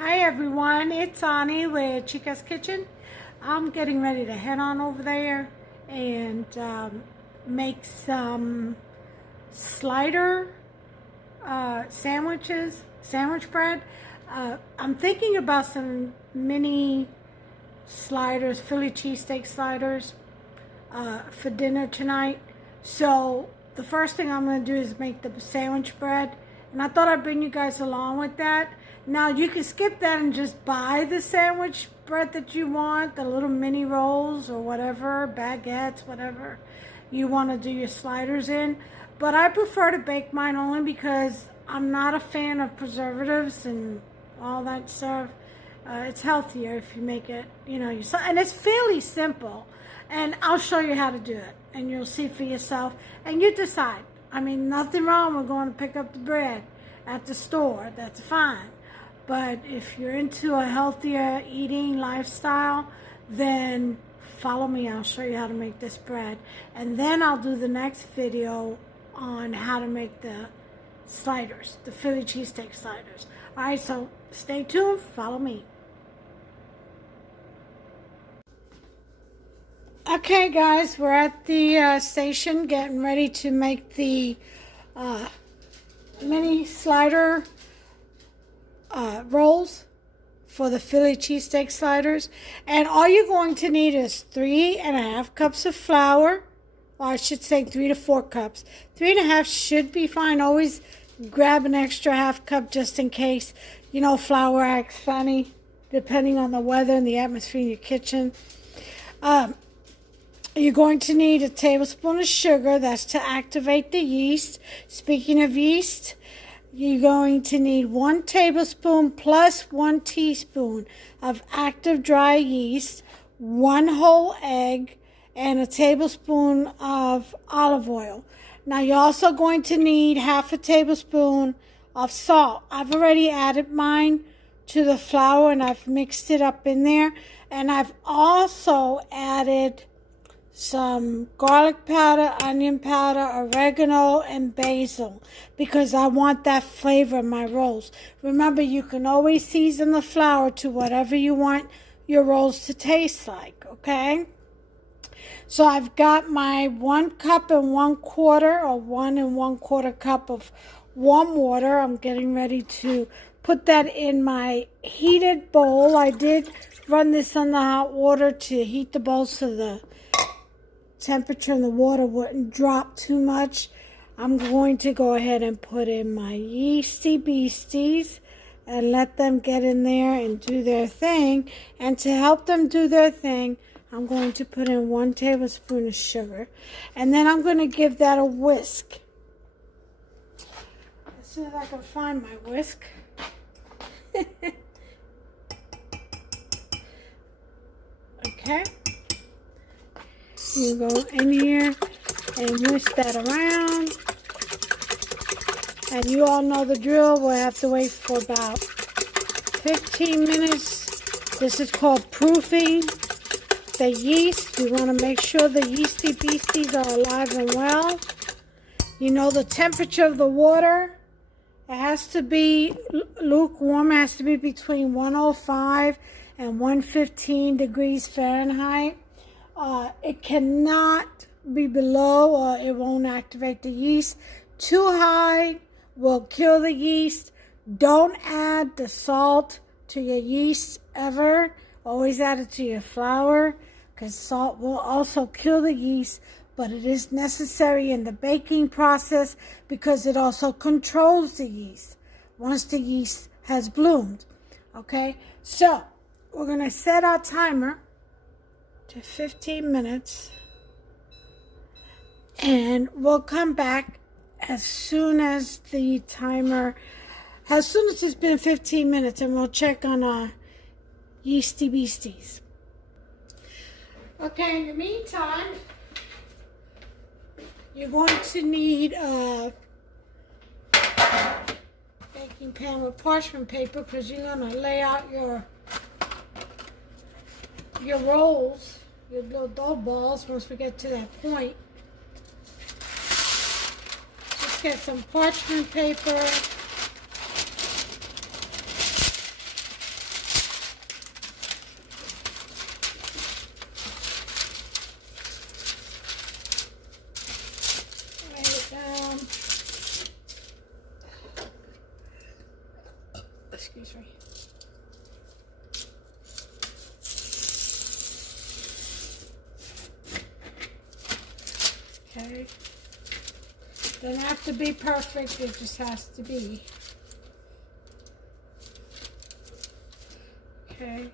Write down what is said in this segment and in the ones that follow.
Hi everyone, it's Ani with Chica's Kitchen. I'm getting ready to head on over there and make some slider sandwich bread. I'm thinking about some mini sliders, Philly cheesesteak sliders for dinner tonight. So the first thing I'm going to do is make the sandwich bread. And I thought I'd bring you guys along with that. Now you can skip that and just buy the sandwich bread that you want, the little mini rolls or whatever, baguettes, whatever you want to do your sliders in. But I prefer to bake mine only because I'm not a fan of preservatives and all that stuff. It's healthier if you make it, yourself. And it's fairly simple. And I'll show you how to do it. And you'll see for yourself. And you decide. I mean, nothing wrong with going to pick up the bread at the store. That's fine. But if you're into a healthier eating lifestyle, then follow me. I'll show you how to make this bread. And then I'll do the next video on how to make the sliders, the Philly cheesesteak sliders. All right, so stay tuned. Follow me. Okay, guys, we're at the station getting ready to make the mini slider rolls for the Philly cheesesteak sliders. And all you're going to need is 3.5 cups of flour, or I should say 3 to 4 cups. 3.5 should be fine. Always grab an extra half cup just in case, flour acts funny, depending on the weather and the atmosphere in your kitchen. You're going to need a tablespoon of sugar. That's to activate the yeast. Speaking of yeast, you're going to need 1 tablespoon plus 1 teaspoon of active dry yeast, 1 whole egg, and a tablespoon of olive oil. Now you're also going to need half a tablespoon of salt. I've already added mine to the flour and I've mixed it up in there. And I've also added some garlic powder, onion powder, oregano, and basil because I want that flavor in my rolls. Remember, you can always season the flour to whatever you want your rolls to taste like, okay? So I've got my 1 cup and 1/4 or 1 1/4 cup of warm water. I'm getting ready to put that in my heated bowl. I did run this on the hot water to heat the bowl so the temperature in the water wouldn't drop too much. I'm going to go ahead and put in my yeasty beasties and let them get in there and do their thing. And to help them do their thing, I'm going to put in 1 tablespoon of sugar. And then I'm going to give that a whisk. As soon as I can find my whisk. Okay. You go in here and whisk that around. And you all know the drill. We'll have to wait for about 15 minutes. This is called proofing the yeast. We want to make sure the yeasty beasties are alive and well. The temperature of the water, it has to be lukewarm. It has to be between 105 and 115 degrees Fahrenheit. It cannot be below or it won't activate the yeast. Too high will kill the yeast. Don't add the salt to your yeast ever. Always add it to your flour because salt will also kill the yeast, but it is necessary in the baking process because it also controls the yeast once the yeast has bloomed. Okay, so we're going to set our timer to 15 minutes and we'll come back as soon as it's been 15 minutes and we'll check on our yeasty beasties. Okay, in the meantime, you're going to need a baking pan with parchment paper because you're going to lay out your rolls, your little dough balls once we get to that point. Just get some parchment paper excuse me. Okay. Doesn't have to be perfect, it just has to be. Okay.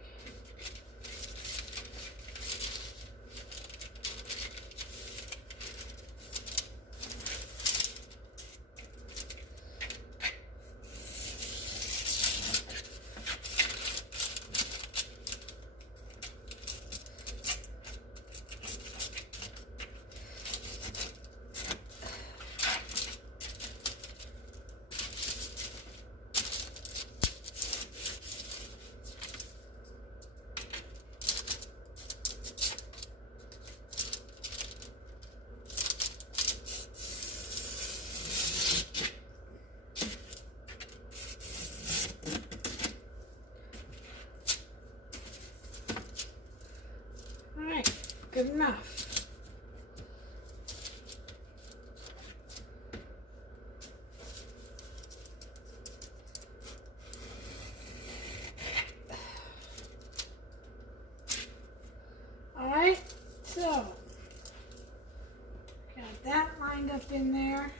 Good enough. All right, so got that lined up in there.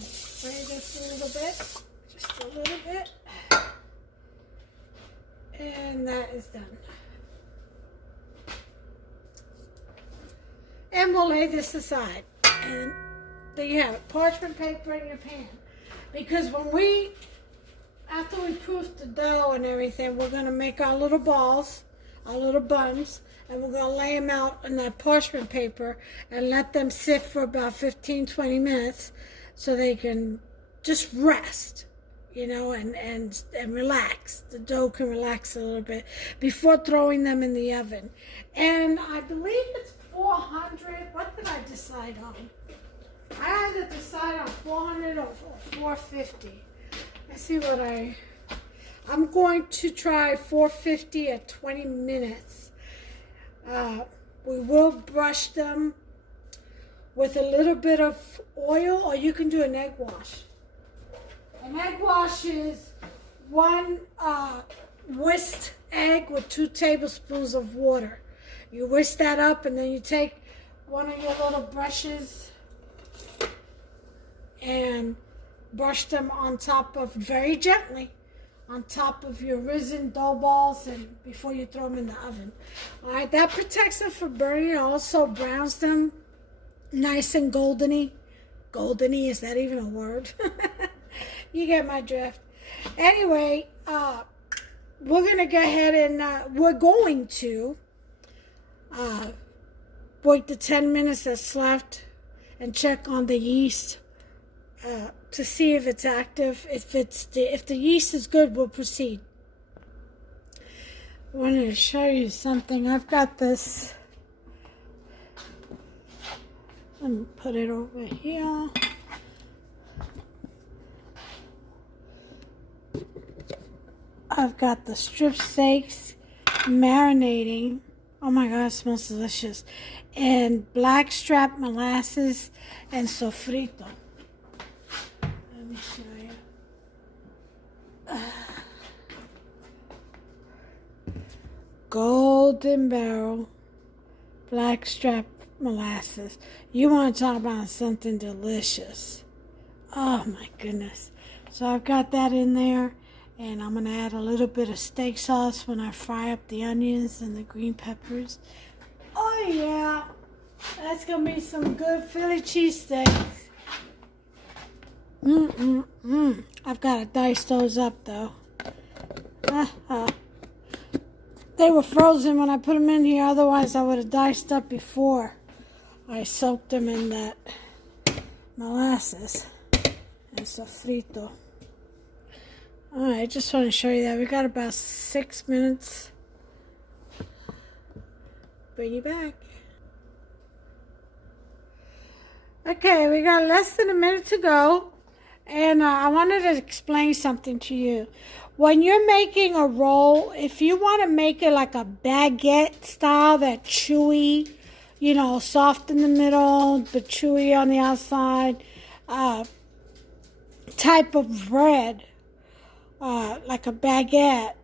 Spray this a little bit, just a little bit, and that is done. And we'll lay this aside, and there you have it, parchment paper in your pan. Because after we proof the dough and everything, we're gonna make our little balls, our little buns, and we're gonna lay them out on that parchment paper and let them sit for about 15-20 minutes. So they can just rest, you know, and relax. The dough can relax a little bit before throwing them in the oven. And I believe it's 400. What did I decide on? I either decide on 400 or 450. Let's see what I'm going to try 450 at 20 minutes. We will brush them with a little bit of oil, or you can do an egg wash. An egg wash is one whisked egg with 2 tablespoons of water. You whisk that up, and then you take one of your little brushes and brush them on top of, very gently, on top of your risen dough balls, and before you throw them in the oven. All right, that protects them from burning. It also browns them nice and goldeny. Goldeny, is that even a word? You get my drift. Anyway, we're going to go ahead and we're going to wait the 10 minutes that's left and check on the yeast to see if it's active. If the yeast is good, we'll proceed. I wanted to show you something. I've got this. Let me put it over here. I've got the strip steaks marinating. Oh my God, it smells delicious. And blackstrap molasses and sofrito. Let me show you. Golden barrel blackstrap molasses. You want to talk about something delicious. Oh my goodness. So I've got that in there, and I'm going to add a little bit of steak sauce when I fry up the onions and the green peppers. Oh yeah, that's going to be some good Philly cheesesteak. I've got to dice those up though. They were frozen when I put them in here, otherwise I would have diced up before I soaked them in that molasses and sofrito. Alright, I just want to show you that. We got about 6 minutes. Bring you back. Okay, we got less than a minute to go. And I wanted to explain something to you. when you're making a roll, if you want to make it like a baguette style, that chewy, you know, soft in the middle, but chewy on the outside, type of bread, like a baguette,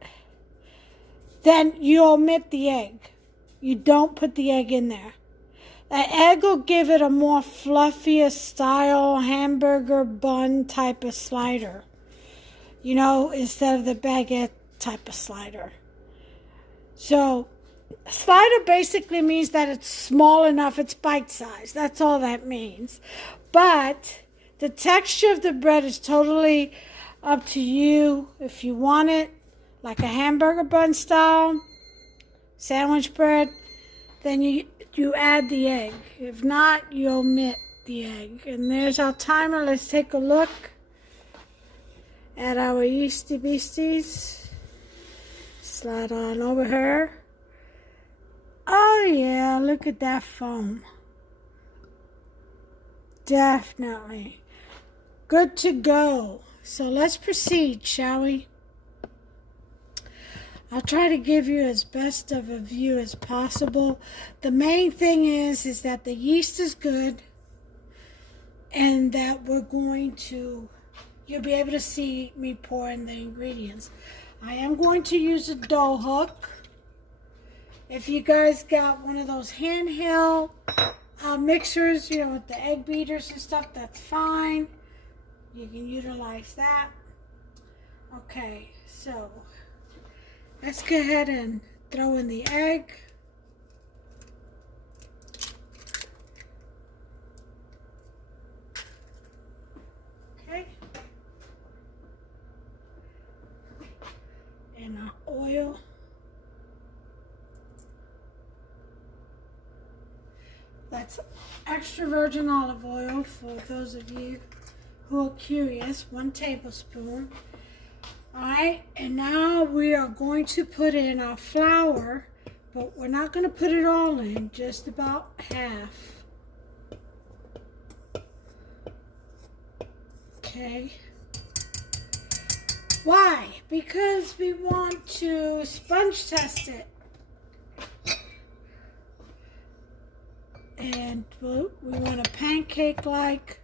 then you omit the egg. You don't put the egg in there. The egg will give it a more fluffier style hamburger bun type of slider. You know, instead of the baguette type of slider. So, slider basically means that it's small enough, it's bite-sized. That's all that means. But the texture of the bread is totally up to you. If you want it like a hamburger bun style, sandwich bread, then you add the egg. If not, you omit the egg. And there's our timer. Let's take a look at our yeasty beasties. Slide on over her. Oh yeah, look at that foam. Definitely. Good to go. So let's proceed, shall we? I'll try to give you as best of a view as possible. The main thing is that the yeast is good and that you'll be able to see me pour in the ingredients. I am going to use a dough hook. If you guys got one of those handheld mixers, you know, with the egg beaters and stuff, that's fine. You can utilize that. Okay, so let's go ahead and throw in the egg. Okay. And our oil. That's extra virgin olive oil for those of you who are curious. 1 tablespoon. Alright, and now we are going to put in our flour, but we're not going to put it all in, just about half. Okay. Why? Because we want to sponge test it. And we want a pancake-like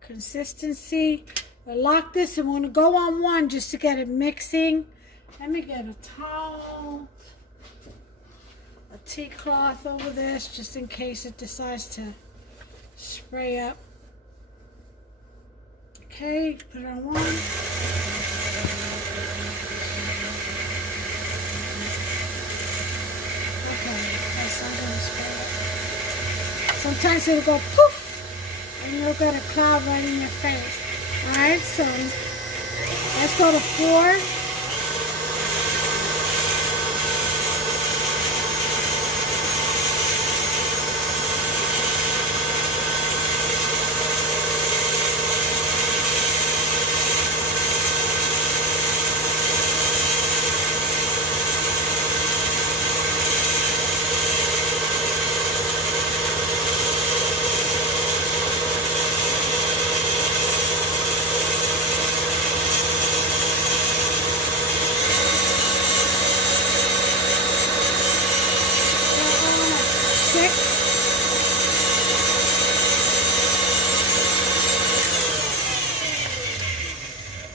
consistency. We'll lock this and we're going to go on 1 just to get it mixing. Let me get a towel, a tea cloth over this just in case it decides to spray up. Okay, put it on 1. Okay, that's not going to spray up. Sometimes it'll go poof and you'll get a cloud right in your face. Alright, so let's go to 4.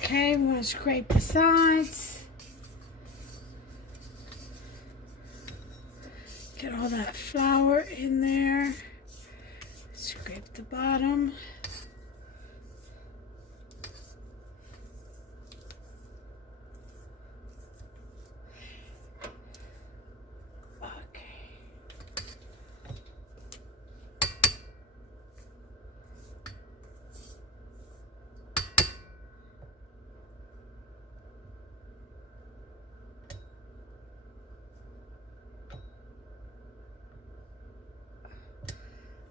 Okay, we're going to scrape the sides. Get all that flour in there. Scrape the bottom.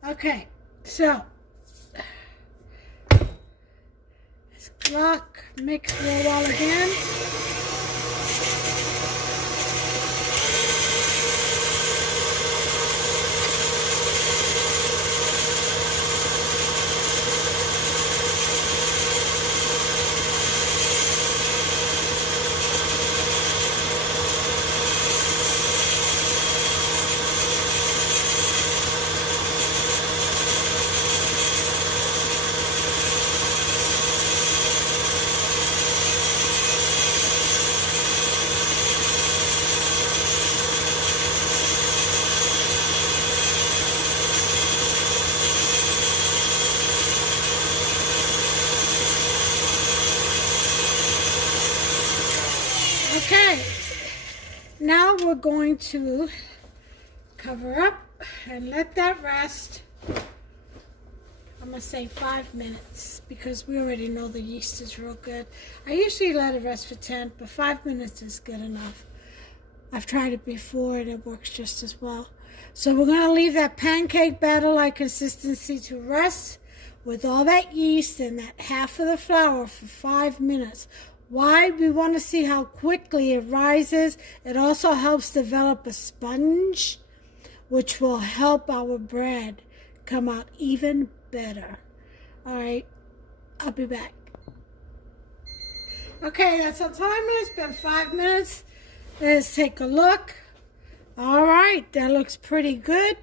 Okay, so let's lock, mix real well again. Okay, now we're going to cover up and let that rest. I'm going to say 5 minutes because we already know the yeast is real good. I usually let it rest for 10, but 5 minutes is good enough. I've tried it before and it works just as well. So we're going to leave that pancake batter-like consistency to rest with all that yeast and that half of the flour for 5 minutes. Why? We want to see how quickly it rises. It also helps develop a sponge, which will help our bread come out even better. All right, I'll be back. Okay, that's our timer. It's been 5 minutes. Let's take a look. All right, that looks pretty good.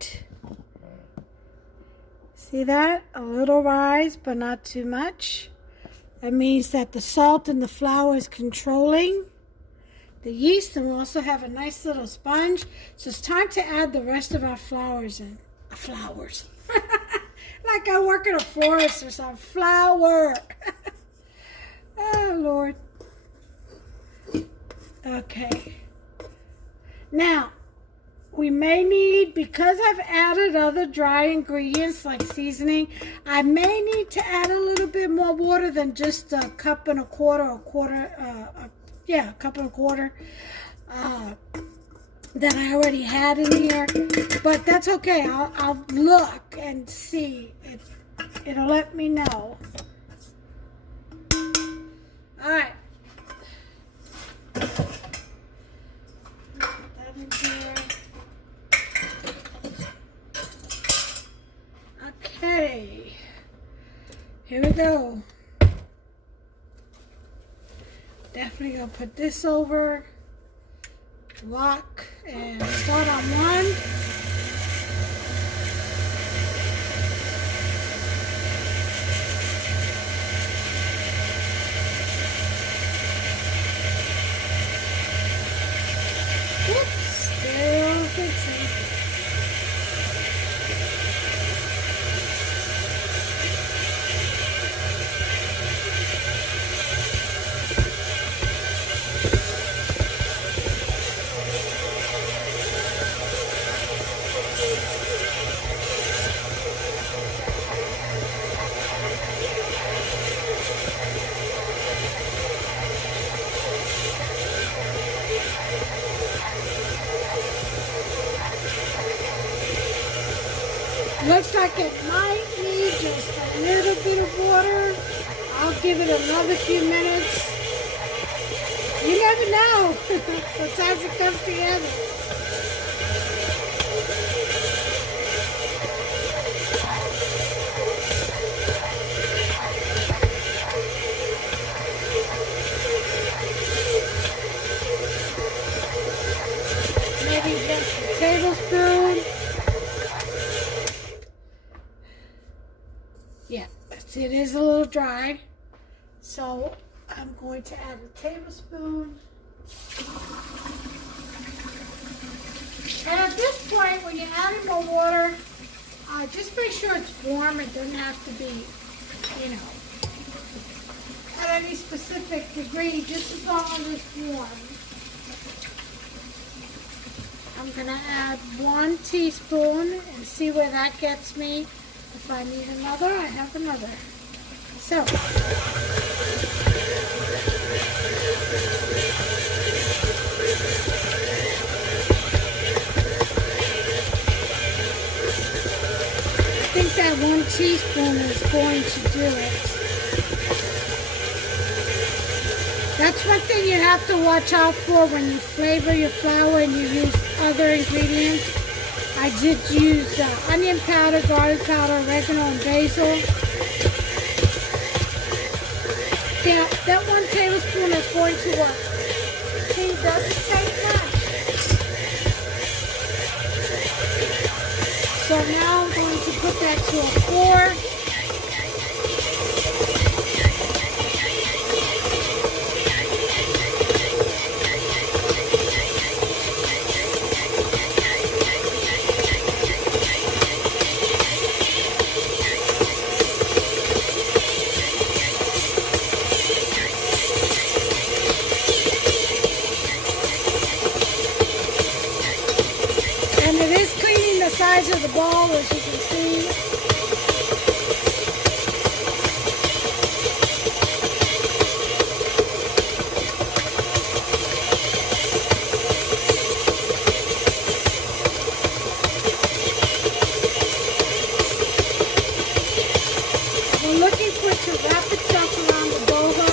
See that? A little rise, but not too much. That means that the salt in the flour is controlling the yeast, and we also have a nice little sponge. So it's time to add the rest of our flours in. Flowers. Like I work in a forest or something. Flour. Oh, Lord. Okay. Now, we may need, because I've added other dry ingredients like seasoning, I may need to add a little bit more water than just a cup and a quarter, a cup and a quarter that I already had in here. But that's okay. I'll look and see. It'll let me know. All right. Put that in here. Okay, here we go. Definitely gonna put this over, lock, and start on one. Oops, still fixing. Looks like it might need just a little bit of water. I'll give it another few minutes. You never know. Sometimes it comes together. Maybe just a tablespoon. Yeah, it is a little dry, so I'm going to add a tablespoon. And at this point, when you're adding more water, just make sure it's warm. It doesn't have to be, at any specific degree, just as long as it's warm. I'm going to add 1 teaspoon and see where that gets me. If I need another, I have another. So, I think that 1 teaspoon is going to do it. That's one thing you have to watch out for when you flavor your flour and you use other ingredients. I did use onion powder, garlic powder, oregano, and basil. Yeah, that 1 tablespoon is going to work. See, it doesn't take much. So now I'm going to put that to a 4. size of the ball, as you can see. We're looking for it to wrap itself around the boba.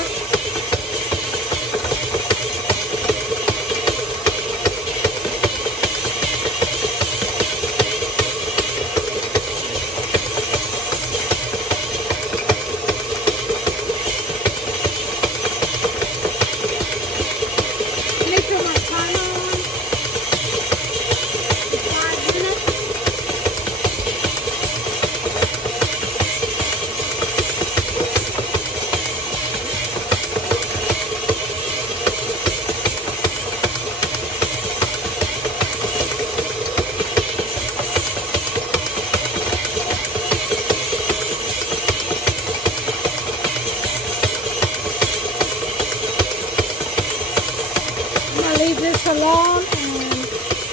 Let me put my timer on for 5 minutes. I'm going to leave this alone, and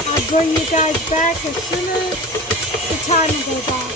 I'll bring you guys back as soon as the timer goes off.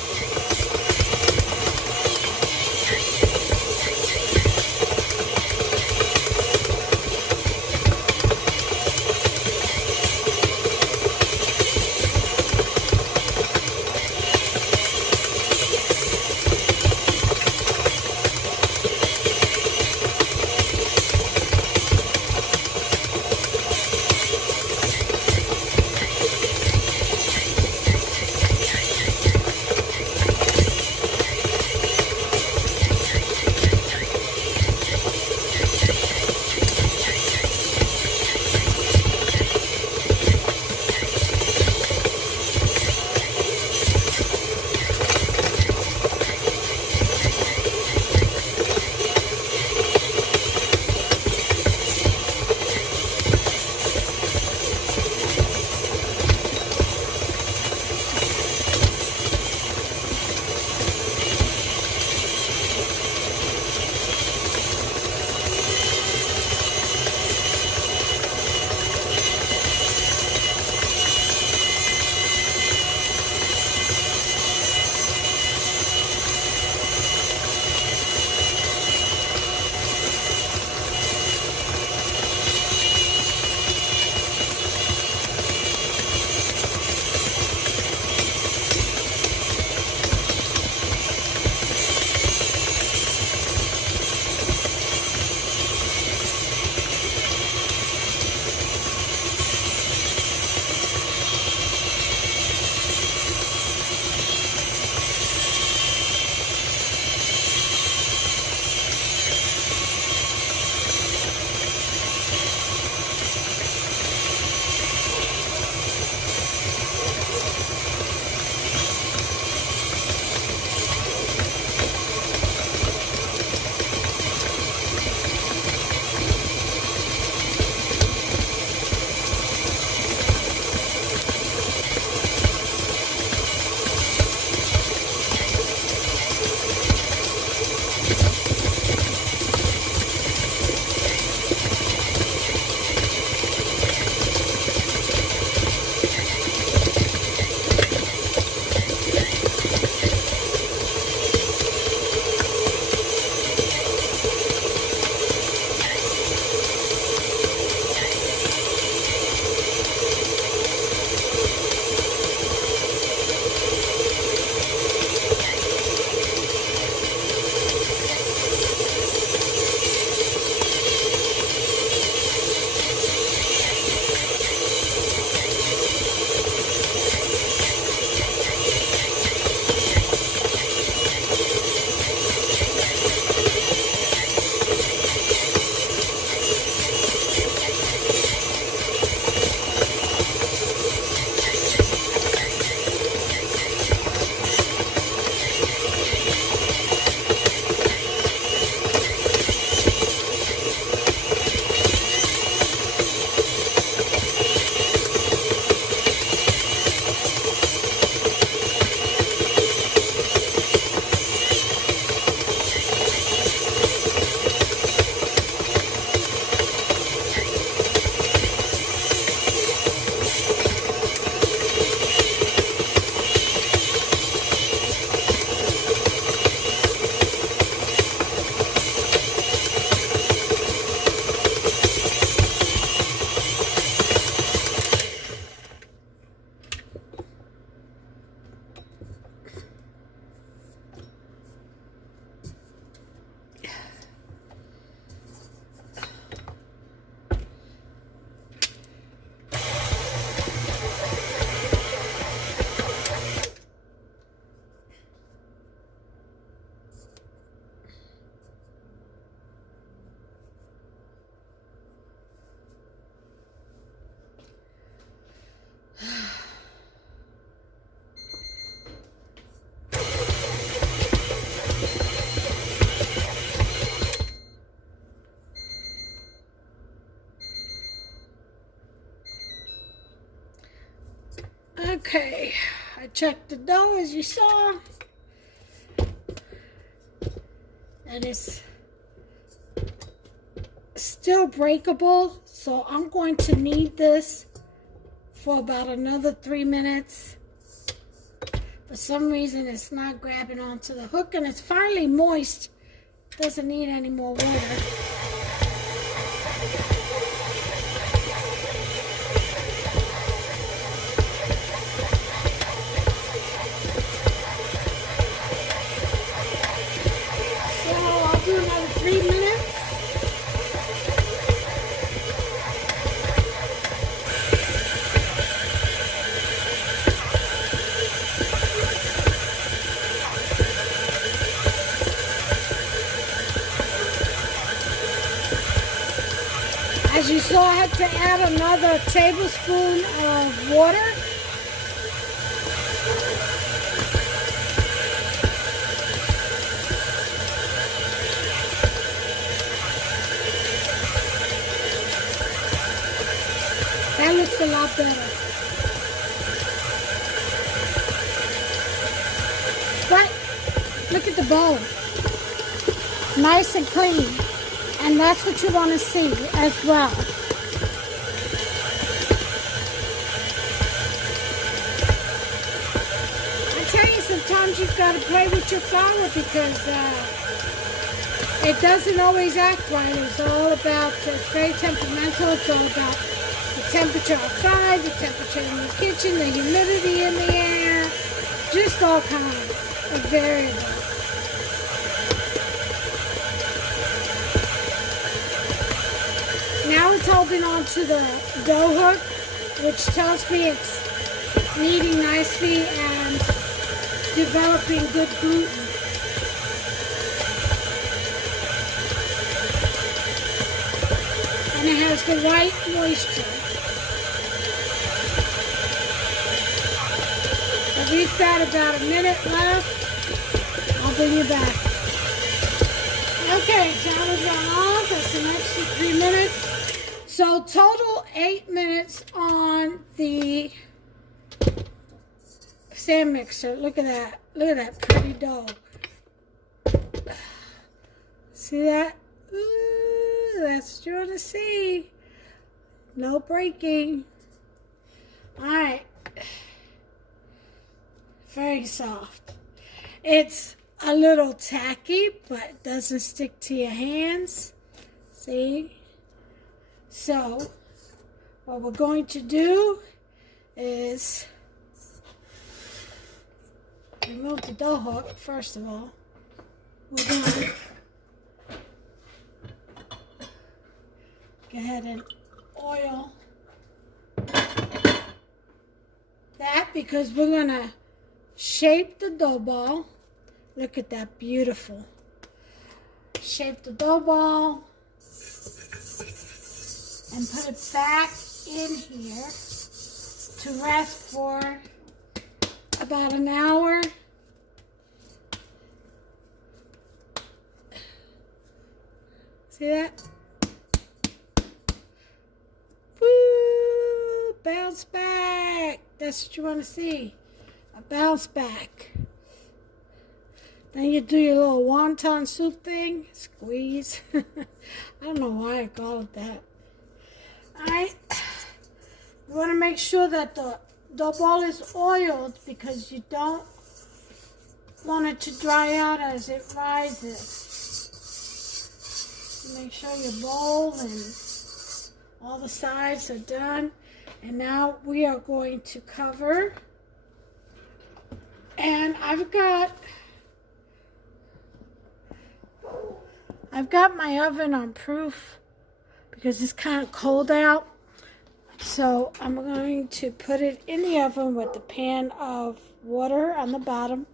Okay, I checked the dough as you saw, and it's still breakable, so I'm going to knead this for about another 3 minutes. For some reason it's not grabbing onto the hook, and it's finally moist. Doesn't need any more water. So I'll do another 3 minutes. As you saw, I had to add another tablespoon of water. That looks a lot better. But look at the bowl. Nice and clean. And that's what you want to see as well. I tell you, sometimes you've got to play with your flour because it doesn't always act right. It's all about, it's very temperamental. It's all about the temperature outside, the temperature in the kitchen, the humidity in the air, just all kinds of variables. Now it's holding on to the dough hook, which tells me it's kneading nicely and developing good gluten. And it has the right moisture. So we've got about a minute left. I'll bring you back. Okay, timer's gone off. That's an extra 3 minutes. So total 8 minutes on the stand mixer. Look at that. Look at that pretty dough. See that? Ooh, that's what you want to see. No breaking. Alright. Very soft. It's a little tacky, but it doesn't stick to your hands. See? So, what we're going to do is remove the dough hook, first of all. We're going to go ahead and oil that because we're going to shape the dough ball. Look at that, beautiful. Shape the dough ball and put it back in here to rest for about an hour. See that? Woo! Bounce back. That's what you want to see. A bounce back. Then you do your little wonton soup thing. Squeeze. I don't know why I call it that. Alright. You want to make sure that the dough ball is oiled because you don't want it to dry out as it rises. Make sure your bowl and all the sides are done. And now we are going to cover. And I've got my oven on proof because it's kind of cold out. So I'm going to put it in the oven with the pan of water on the bottom.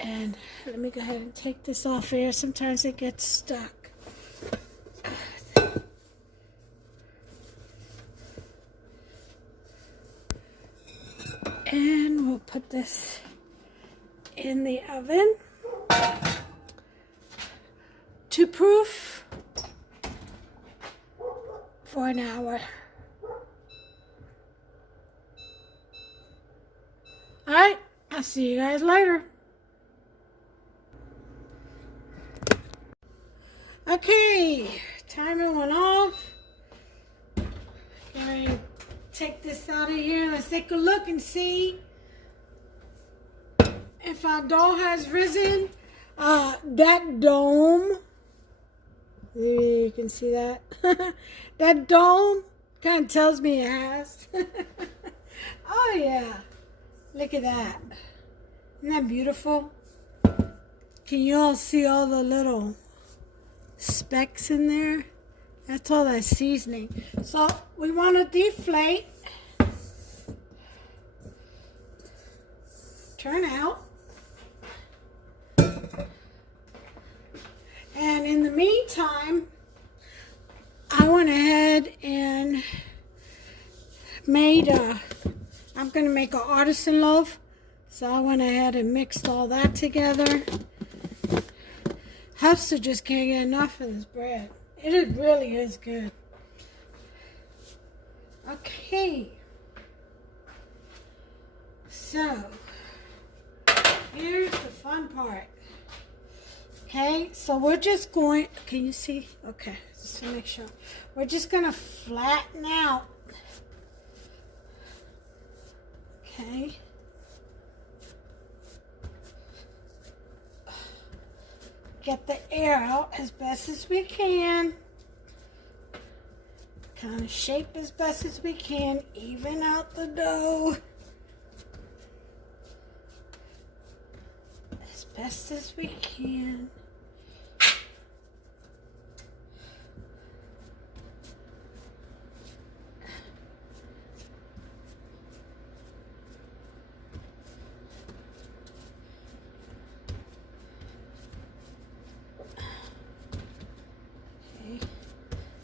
And let me go ahead and take this off here. Sometimes it gets stuck. And we'll put this in the oven to proof for an hour. All right, I'll see you guys later. Okay, timer went off. Gonna take this out of here. Let's take a look and see if our dough has risen. That dome, maybe you can see that. That dome kind of tells me it has. Oh yeah, look at that. Isn't that beautiful? Can you all see all the little specks in there? That's all that seasoning. So we want to deflate. Turn out. And in the meantime, I went ahead and made I'm going to make an artisan loaf. So I went ahead and mixed all that together. Hufsa just can't get enough of this bread. It really is good. Okay. So, here's the fun part. Okay, so we're just going, can you see? Okay, just to make sure. We're just going to flatten out. Okay. Get the air out as best as we can. Kind of shape as best as we can. Even out the dough. As best as we can.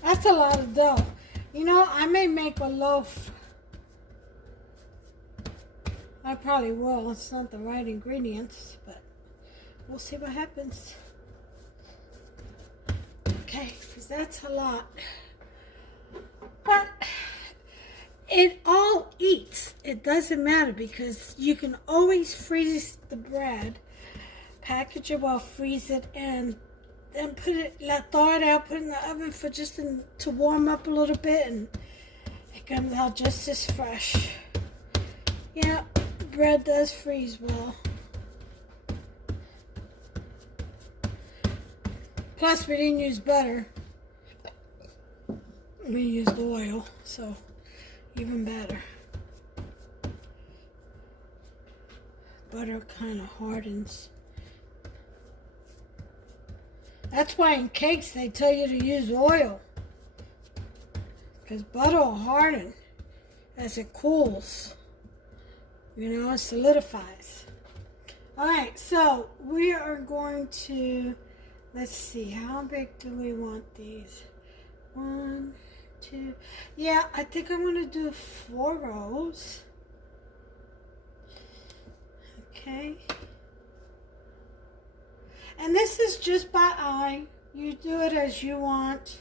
That's a lot of dough. You know, I may make a loaf. I probably will. It's not the right ingredients, but we'll see what happens. Okay, because that's a lot. But it all eats. It doesn't matter because you can always freeze the bread, package it well, freeze it, and then thaw it out, put it in the oven for just to warm up a little bit, and it comes out just as fresh. Yeah, bread does freeze well. Plus, we didn't use butter. We used oil, so even better. Butter kind of hardens. That's why in cakes they tell you to use oil. Because butter will harden as it cools. You know, it solidifies. Alright, so we are going to, let's see, how big do we want these? 1, 2, yeah, I think I'm going to do 4 rows. Okay. And this is just by eye. You do it as you want.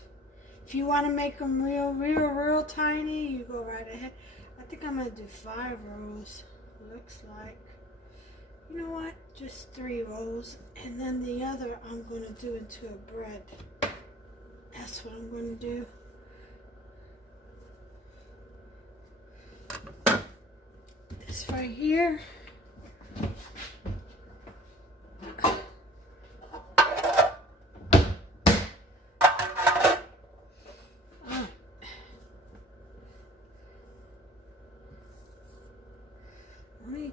If you want to make them real tiny, you go right ahead. I think I'm going to do 5 rows. Looks like. You know what? Just 3 rows. And then the other I'm going to do into a bread. That's what I'm going to do. This right here.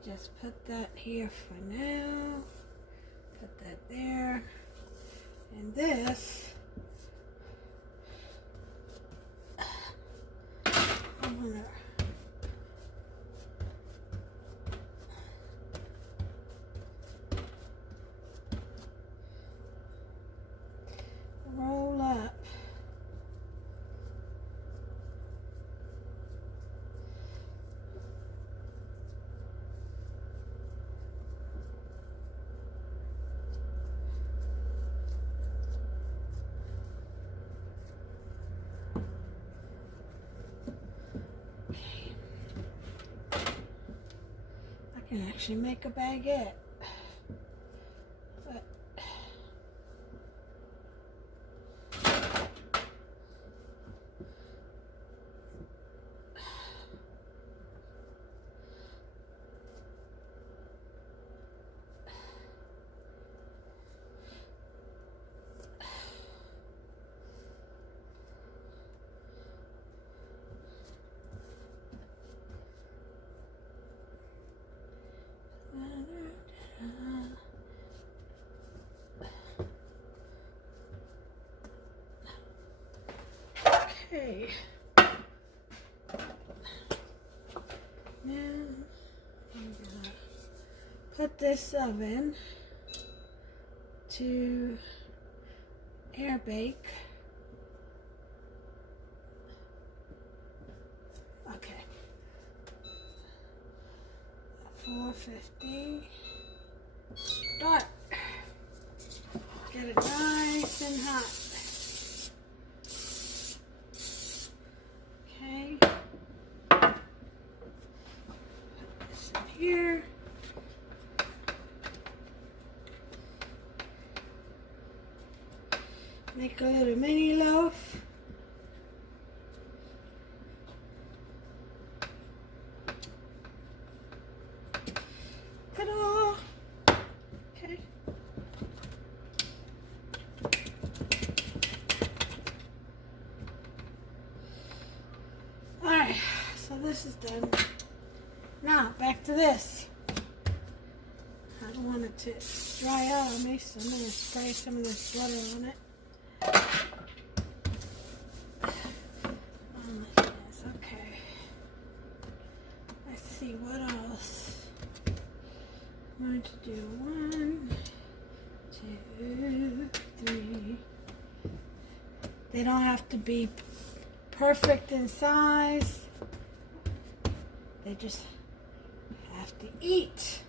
Just put that here for now. Put that there. And this, I'm gonna roll up. You can actually make a baguette. But okay. Now I'm gonna put this oven to air bake. Okay. 450. Start. Get it nice and hot. Okay. Put this in here. Make a little mini loaf. Ta-da! Okay. Alright, so this is done. Now, back to this. I don't want it to dry out on me, so I'm going to spray some of this butter on it. Okay. Let's see what else. I'm going to do 1, 2, 3. They don't have to be perfect in size. They just have to eat.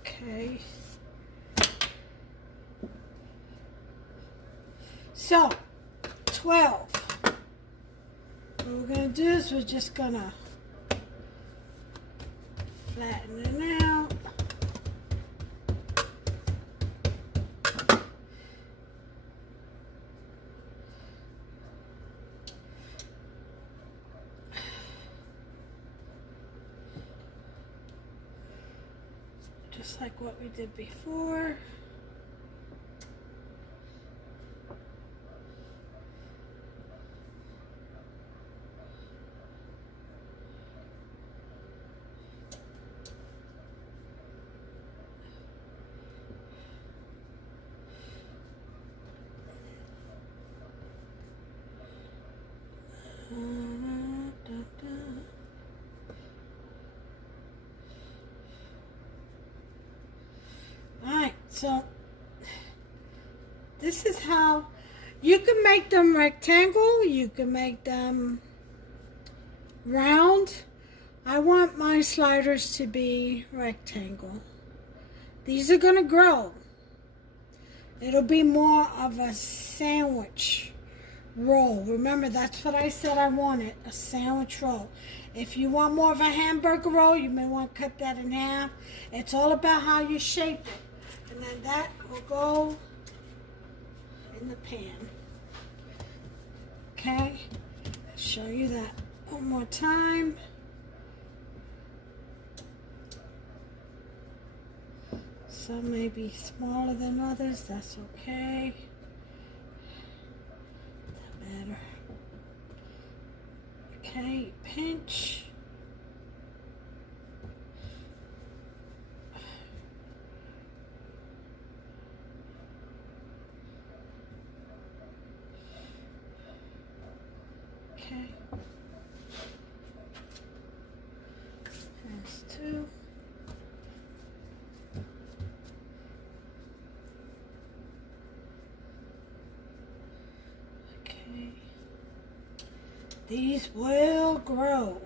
Okay. So, 12. What we're going to do is we're just going to flatten it out. Just like what we did before. Alright, so this is how you can make them rectangle, you can make them round. I want my sliders to be rectangle. These are going to grow. It'll be more of a sandwich roll. Remember, that's what I said I wanted, a sandwich roll. If you want more of a hamburger roll, you may want to cut that in half. It's all about how you shape it. And then that will go in the pan. Okay? I'll show you that one more time. Some may be smaller than others. That's okay. Doesn't matter. Okay, pinch. Okay. That's 2. Okay. These will grow.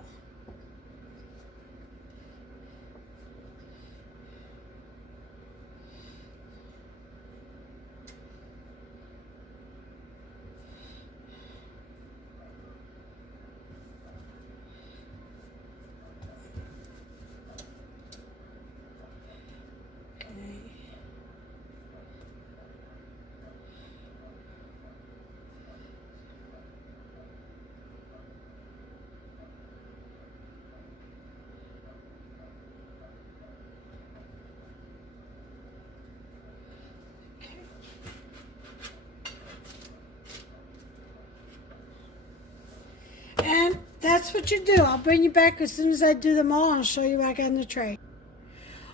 And that's what you do. I'll bring you back as soon as I do them all. I'll show you back on the tray.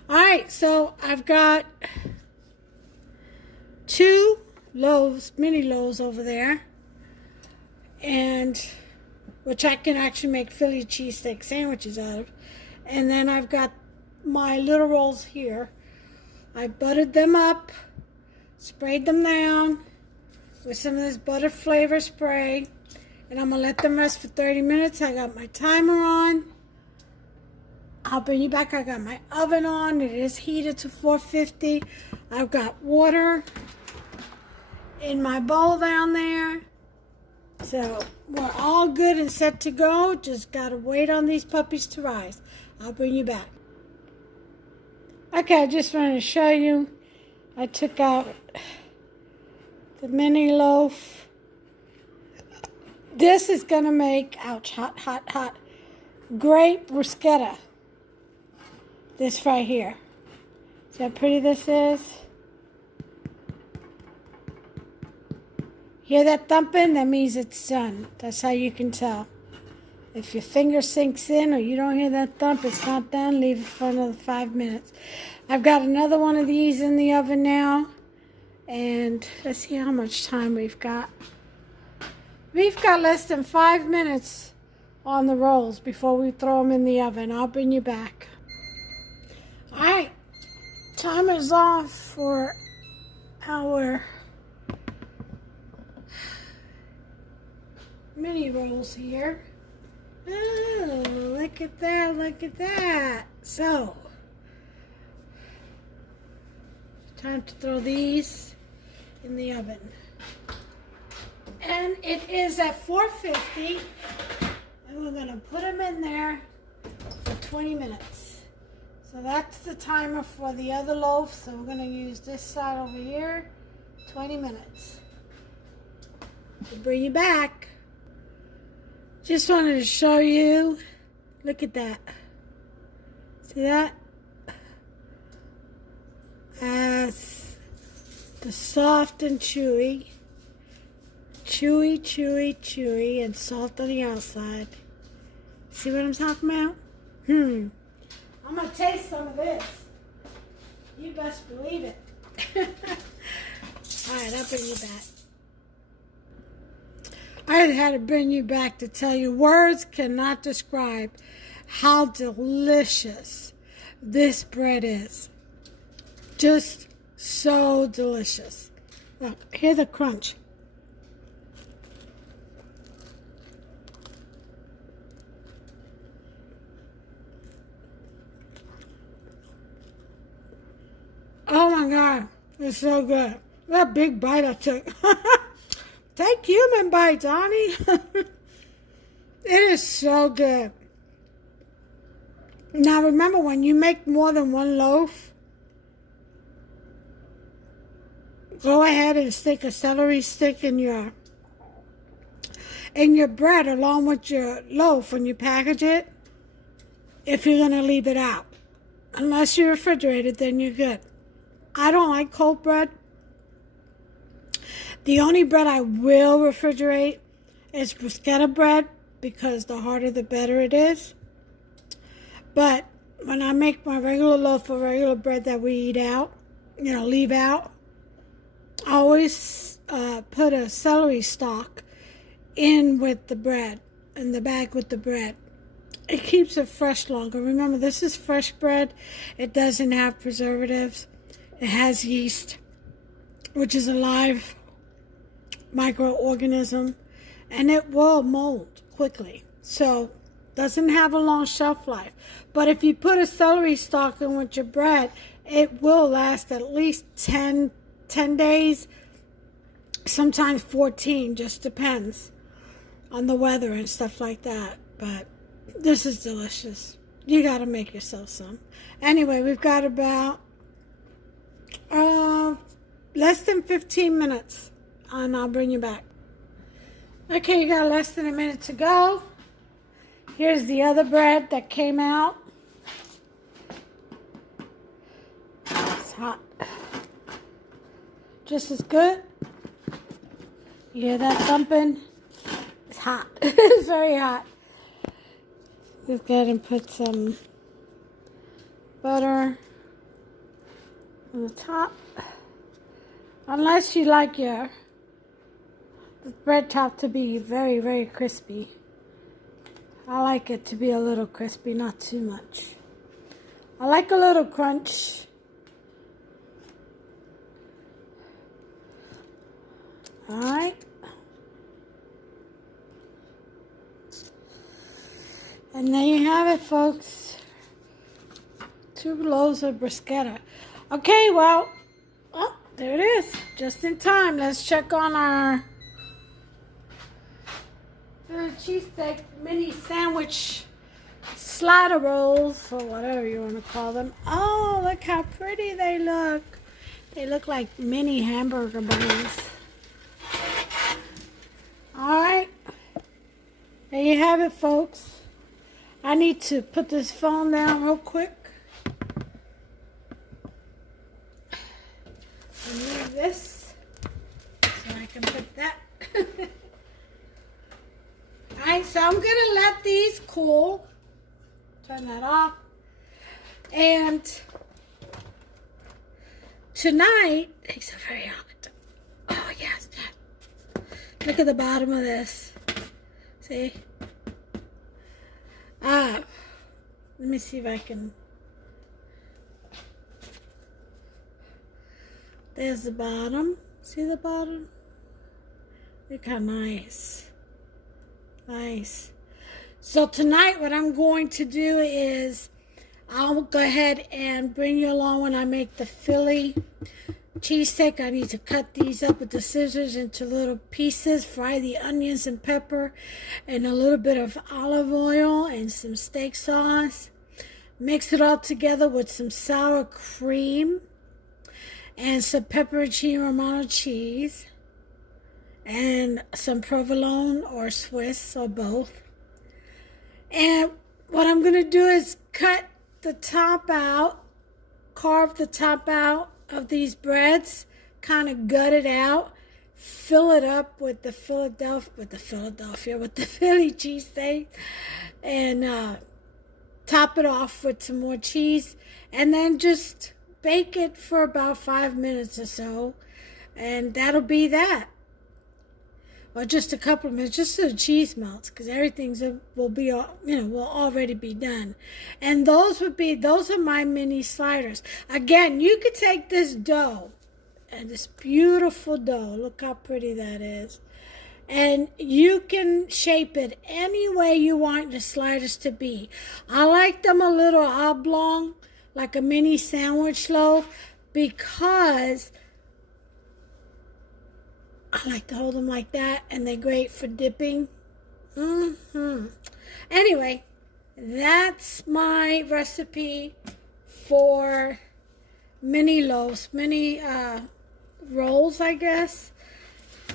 Alright, so I've got 2 loaves, mini loaves over there. And which I can actually make Philly cheesesteak sandwiches out of. And then I've got my little rolls here. I buttered them up, sprayed them down with some of this butter flavor spray, and I'm going to let them rest for 30 minutes. I got my timer on. I'll bring you back. I got my oven on. It is heated to 450. I've got water in my bowl down there. So we're all good and set to go. Just got to wait on these puppies to rise. I'll bring you back. Okay, I just wanted to show you. I took out the mini loaf. This is going to make, ouch, hot, hot, hot, grape bruschetta. This right here. See how pretty this is? Hear that thumping? That means it's done. That's how you can tell. If your finger sinks in or you don't hear that thump, it's not done. Leave it for another 5 minutes. I've got another one of these in the oven now. And let's see how much time we've got. We've got less than 5 minutes on the rolls before we throw them in the oven. I'll bring you back. Alright, timer's off for our mini rolls here. Oh, look at that, look at that. So, time to throw these in the oven. And it is at 450, and we're going to put them in there for 20 minutes. So that's the timer for the other loaf. So we're going to use this side over here, 20 minutes. We'll bring you back. Just wanted to show you. Look at that. See that? That's the soft and chewy. Chewy, chewy, chewy, and soft on the outside. See what I'm talking about? I'm going to taste some of this. You best believe it. Alright, I'll bring you back. I had to bring you back to tell you words cannot describe how delicious this bread is. Just so delicious. Look, hear the crunch. Oh my God, it's so good. That big bite I took. Take human bites, honey. It is so good. Now remember, when you make more than one loaf, go ahead and stick a celery stick in your bread along with your loaf when you package it, if you're going to leave it out. Unless you refrigerate it, then you're good. I don't like cold bread. The only bread I will refrigerate is bruschetta bread, because the harder the better it is. But when I make my regular loaf of regular bread that we eat out, leave out, I always put a celery stalk in with the bread, in the bag with the bread. It keeps it fresh longer. Remember, this is fresh bread. It doesn't have preservatives. It has yeast, which is a live microorganism, and it will mold quickly. So, doesn't have a long shelf life. But if you put a celery stalk in with your bread, it will last at least 10 days, sometimes 14, just depends on the weather and stuff like that. But this is delicious. You got to make yourself some. Anyway, we've got about less than 15 minutes, and I'll bring you back. Okay, you got less than a minute to go. Here's the other bread that came out. It's hot. Just as good. You hear that thumping? It's hot. It's very hot. Let's go ahead and put some butter on the top. Unless you like your bread top to be very, very crispy. I like it to be a little crispy, not too much. I like a little crunch. Alright. And there you have it, folks. 2 loaves of bruschetta. Okay, well, oh, there it is. Just in time. Let's check on our cheesesteak mini sandwich slider rolls, or whatever you want to call them. Oh, look how pretty they look. They look like mini hamburger buns. Alright. There you have it, folks. I need to put this phone down real quick. Remove this so I can put that. Alright, so I'm going to let these cool. Turn that off. And tonight, these are very hot. Oh, yes. Look at the bottom of this. See? Let me see if I can. There's the bottom. See the bottom? Look how nice. Nice. So tonight what I'm going to do is I'll go ahead and bring you along when I make the Philly cheesesteak. I need to cut these up with the scissors into little pieces, fry the onions and pepper and a little bit of olive oil and some steak sauce. Mix it all together with some sour cream and some pepperoncini romano cheese and some provolone or Swiss or both. And what I'm going to do is cut the top out, carve the top out of these breads, kind of gut it out, fill it up with the Philly cheesesteak, and top it off with some more cheese, and then just bake it for about 5 minutes or so, and that'll be that. Or just a couple of minutes, just so the cheese melts, because will already be done. And those are my mini sliders. Again, you could take this dough, and this beautiful dough, look how pretty that is, and you can shape it any way you want your sliders to be. I like them a little oblong, like a mini sandwich loaf, because I like to hold them like that, and they're great for dipping. Anyway, that's my recipe for mini loaves, mini rolls, I guess.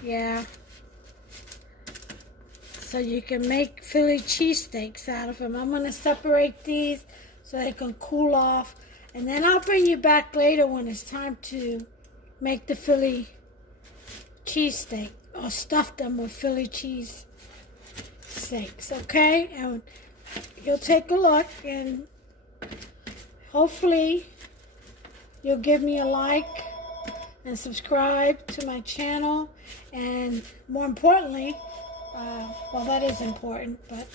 Yeah. So you can make Philly cheesesteaks out of them. I'm going to separate these so they can cool off, and then I'll bring you back later when it's time to make the Philly cheesesteak, or stuff them with Philly cheese steaks, okay? And you'll take a look, and hopefully you'll give me a like and subscribe to my channel, and more importantly, well, that is important, but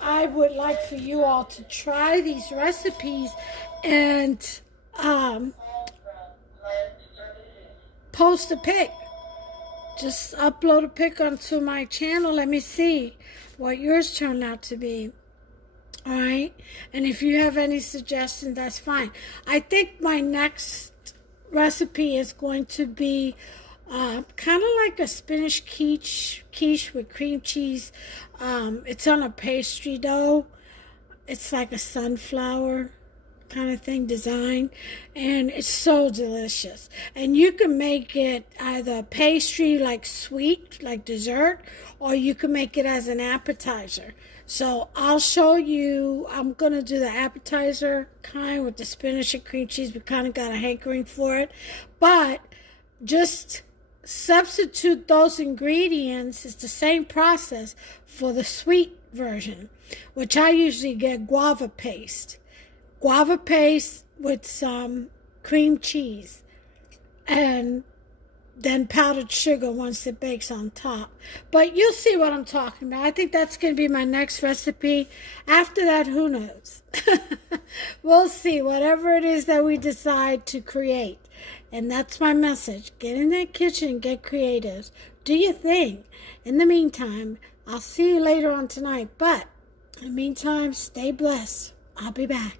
I would like for you all to try these recipes and post a pic. Just upload a pic onto my channel. Let me see what yours turned out to be. Alright? And if you have any suggestions, that's fine. I think my next recipe is going to be kind of like a spinach quiche with cream cheese. It's on a pastry dough. It's like a sunflower kind of thing design, and it's so delicious. And you can make it either pastry, like sweet, like dessert, or you can make it as an appetizer. So I'll show you. I'm gonna do the appetizer kind with the spinach and cream cheese. We kind of got a hankering for it, but just substitute those ingredients. It's the same process for the sweet version, which I usually get guava paste. Guava paste with some cream cheese and then powdered sugar once it bakes on top. But you'll see what I'm talking about. I think that's going to be my next recipe. After that, who knows? We'll see. Whatever it is that we decide to create. And that's my message. Get in that kitchen, get creative. Do your thing. In the meantime, I'll see you later on tonight. But in the meantime, stay blessed. I'll be back.